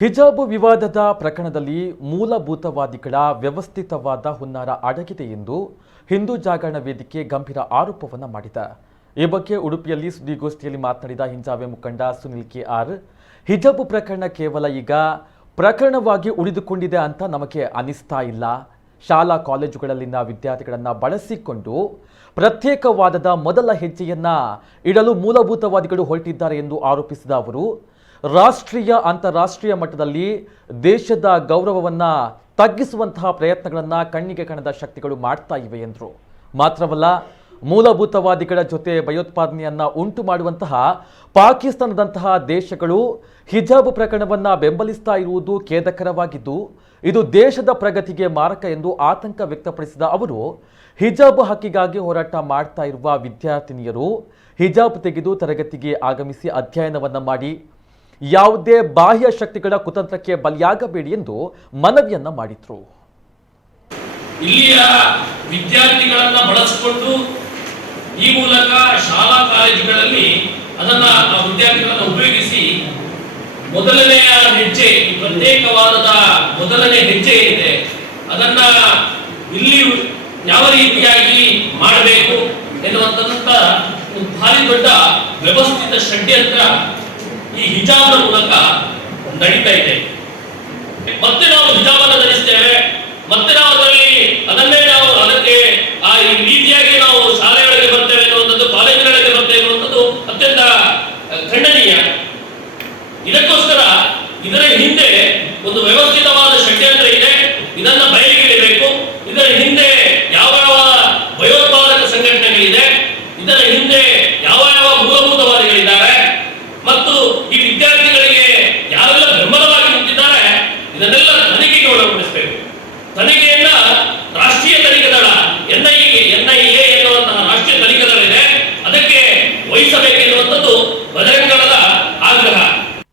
ಹಿಜಾಬ್ ವಿವಾದದ ಪ್ರಕರಣದಲ್ಲಿ ಮೂಲಭೂತವಾದಿಗಳ ವ್ಯವಸ್ಥಿತವಾದ ಹುನ್ನಾರ ಅಡಗಿದೆ ಎಂದು ಹಿಂದೂ ಜಾಗರಣ ವೇದಿಕೆ ಗಂಭೀರ ಆರೋಪವನ್ನು ಮಾಡಿದೆ. ಈ ಬಗ್ಗೆ ಉಡುಪಿಯಲ್ಲಿ ಸುದ್ದಿಗೋಷ್ಠಿಯಲ್ಲಿ ಮಾತನಾಡಿದ ಹಿಂಜಾವೇ ಮುಖಂಡ ಸುನಿಲ್ ಕೆಆರ್, ಹಿಜಾಬ್ ಪ್ರಕರಣ ಕೇವಲ ಈಗ ಪ್ರಕರಣವಾಗಿ ಉಳಿದುಕೊಂಡಿದೆ ಅಂತ ನಮಗೆ ಅನಿಸ್ತಾ ಇಲ್ಲ. ಶಾಲಾ ಕಾಲೇಜುಗಳಲ್ಲಿನ ವಿದ್ಯಾರ್ಥಿಗಳನ್ನು ಬಳಸಿಕೊಂಡು ಪ್ರತ್ಯೇಕವಾದದ ಮೊದಲ ಹೆಜ್ಜೆಯನ್ನ ಇಡಲು ಮೂಲಭೂತವಾದಿಗಳು ಹೊರಟಿದ್ದಾರೆ ಎಂದು ಆರೋಪಿಸಿದ ಅವರು, ರಾಷ್ಟ್ರೀಯ ಅಂತಾರಾಷ್ಟ್ರೀಯ ಮಟ್ಟದಲ್ಲಿ ದೇಶದ ಗೌರವವನ್ನು ತಗ್ಗಿಸುವಂತಹ ಪ್ರಯತ್ನಗಳನ್ನು ಕಣ್ಣಿಗೆ ಕಾಣದ ಶಕ್ತಿಗಳು ಮಾಡ್ತಾ ಇವೆ ಎಂದರು. ಮಾತ್ರವಲ್ಲ, ಮೂಲಭೂತವಾದಿಗಳ ಜೊತೆ ಭಯೋತ್ಪಾದನೆಯನ್ನ ಉಂಟು ಮಾಡುವಂತಹ ಪಾಕಿಸ್ತಾನದಂತಹ ದೇಶಗಳು ಹಿಜಾಬ್ ಪ್ರಕರಣವನ್ನು ಬೆಂಬಲಿಸ್ತಾ ಇರುವುದು ಖೇದಕರವಾಗಿದ್ದು, ಇದು ದೇಶದ ಪ್ರಗತಿಗೆ ಮಾರಕ ಎಂದು ಆತಂಕ ವ್ಯಕ್ತಪಡಿಸಿದ ಅವರು, ಹಿಜಾಬ್ ಹಕ್ಕಿಗಾಗಿ ಹೋರಾಟ ಮಾಡ್ತಾ ಇರುವ ವಿದ್ಯಾರ್ಥಿನಿಯರು ಹಿಜಾಬ್ ತೆಗೆದು ತರಗತಿಗೆ ಆಗಮಿಸಿ ಅಧ್ಯಯನವನ್ನ ಮಾಡಿ ಯಾವುದೇ ಬಾಹ್ಯ ಶಕ್ತಿಗಳ ಕುತಂತ್ರಕ್ಕೆ ಬಲಿಯಾಗಬೇಡಿ ಎಂದು ಮನವಿಯನ್ನ ಮಾಡಿದ್ರು. ಇಲ್ಲಿಯ ವಿದ್ಯಾರ್ಥಿಗಳನ್ನ ಬಳಸಿಕೊಂಡು ಈ ಮೂಲಕ ಶಾಲಾ ಕಾಲೇಜುಗಳಲ್ಲಿ ಅದನ್ನ ವಿದ್ಯಾರ್ಥಿಗಳನ್ನ ಉಪಯೋಗಿಸಿ ಮೊದಲನೆಯ ಹೆಜ್ಜೆ, ಪ್ರತ್ಯೇಕವಾದ ಮೊದಲನೇ ಹೆಜ್ಜೆ ಇದೆ, ಅದನ್ನ ಇಲ್ಲಿ ಯಾವ ರೀತಿಯಾಗಿ ಮಾಡಬೇಕು ಎನ್ನುವಂತ ಭಾರಿ ದೊಡ್ಡ ವ್ಯವಸ್ಥಿತ ಷಡ್ಯಂತ್ರ ಈ ಹಿಜಾಬ್ನ ಮೂಲಕ ನಡೀತಾ ಇದೆ. ಮತ್ತೆ ನಾವು ಹಿಜಾಬನ್ನು ಧರಿಸ್ತೇವೆ, ಮತ್ತೆ ನಾವು ಅದನ್ನೇ ನಾವು ಅದಕ್ಕೆ ಆ ರೀತಿಯಾಗಿ ನಾವು ಶಾಲೆಗಳಿಗೆ ಬರ್ತೇವೆ ಎನ್ನುವಂಥದ್ದು, ಕಾಲೇಜುಗಳಿಗೆ ಬರ್ತೇವೆ ಎನ್ನುವಂಥದ್ದು ಅತ್ಯಂತ ಖಂಡನೀಯ. ಇದಕ್ಕೋಸ್ಕರ ಇದರ ಹಿಂದೆ ಒಂದು ವ್ಯವಸ್ಥಿತವಾದ ಷಡ್ಯಂತ್ರ ಇದೆ, ಇದನ್ನ ಬಯಲಿಗಿಡಬೇಕು. ಇದರ ಹಿಂದೆ ಯಾವ ಯಾವ ಭಯೋತ್ಪಾದಕ ಸಂಘಟನೆಗಳಿದೆ, ಇದರ ಹಿಂದೆ ಯಾವ ಯಾವ ಮೂಲಭೂತವಾದಿಗಳಿದ್ದಾರೆ ಮತ್ತು ಈ ವಿದ್ಯಾರ್ಥಿಗಳಿಗೆ ಯಾರೆಲ್ಲ ಬೆಂಬಲವಾಗಿ ನಿಂತಿದ್ದಾರೆ ಇದನ್ನೆಲ್ಲ ತನಿಖೆಗೆ ಒಳಪಡಿಸಬೇಕು. ತನಿಖೆಯನ್ನ ರಾಷ್ಟ್ರೀಯ ತನಿಖಾ ದಳ NIA ಎನ್ನುವಂತಹ ರಾಷ್ಟ್ರೀಯ ತನಿಖಾ ದಳ ಇದೆ, ಅದಕ್ಕೆ ವಹಿಸಬೇಕು.